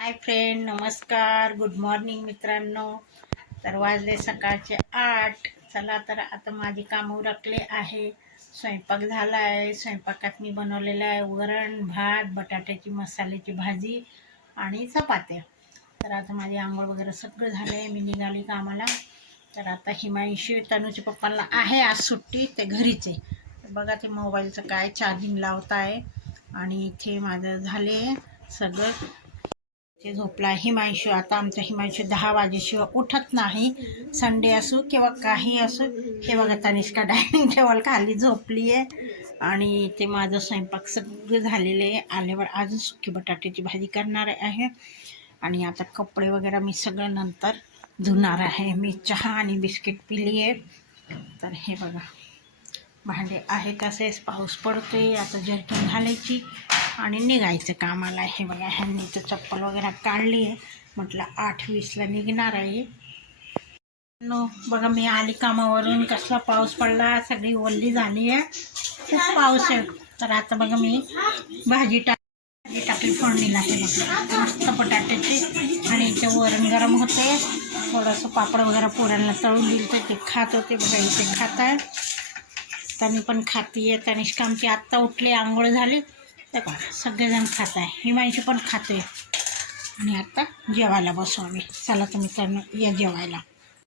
हाय friend नमस्कार. Good morning मित्रांनो. तर वाजले सकाळचे आठ. चला तर आता माझी कामं उरकले आहे. स्वयंपाक झाला आहे स्वयंपाकात मी बनवलेलं आहे वरण भात बटाट्याची मसाल्याची भाजी आणि चपात्या. तर आता माझी आंघोळ वगैरे सगळं झालं आहे मी निघाली कामाला. तर आता हिमांशी तनूच्या पप्पांना आहे आज सुट्टी ते घरीच. आहे तर बघा ते मोबाईलचं काय चार्जिंग लावत आहे आणि इथे माझं झाले सगळं. ते झोपला हिमांशू आता आमचा हिमांशू दहा वाजेशिवाय उठत नाही. संडे असो किंवा काही असो हे बघा तनिष्का डायनिंग टेबल खाली झोपली आहे आणि ते माझं स्वयंपाक सगळं झालेलं आहे. आल्यावर अजून सुकी बटाट्याची भाजी करणार आहे आणि आता कपडे वगैरे मी सगळं नंतर धुणार आहे. मी चहा आणि बिस्किट पिली आहे तर हे बघा. भांडे आहे तसेच पाऊस पडतोय आता जर्किन घालायची आणि निघायचं कामाला. हे बघा ह्यांनी तर चप्पल वगैरे काढली आहे. म्हटलं आठ वीसला निघणार आहे. नो बघा मी आली कामावरून. कसला पाऊस पडला सगळी ओल्ली झाली आहे. खूप पाऊस आहे. तर आता बघा मी भाजी टाक भाजी टाकली फोडणीला. हे बघा मस्त बटाट्याची. आणि इथे वरण गरम होते थोडंसं पापड वगैरे पोरांना तळून दिलं तर ते खात होते. बघा इथे खात आहे त्यांनी पण खाती आहे तनिष्का आमची आत्ता उठली आंघोळ झाली. तर का सगळेजण खात आहे. हिमांशी पण खाते आणि आत्ता जेवायला बसू आम्ही. चला तुम्ही तर या जेवायला.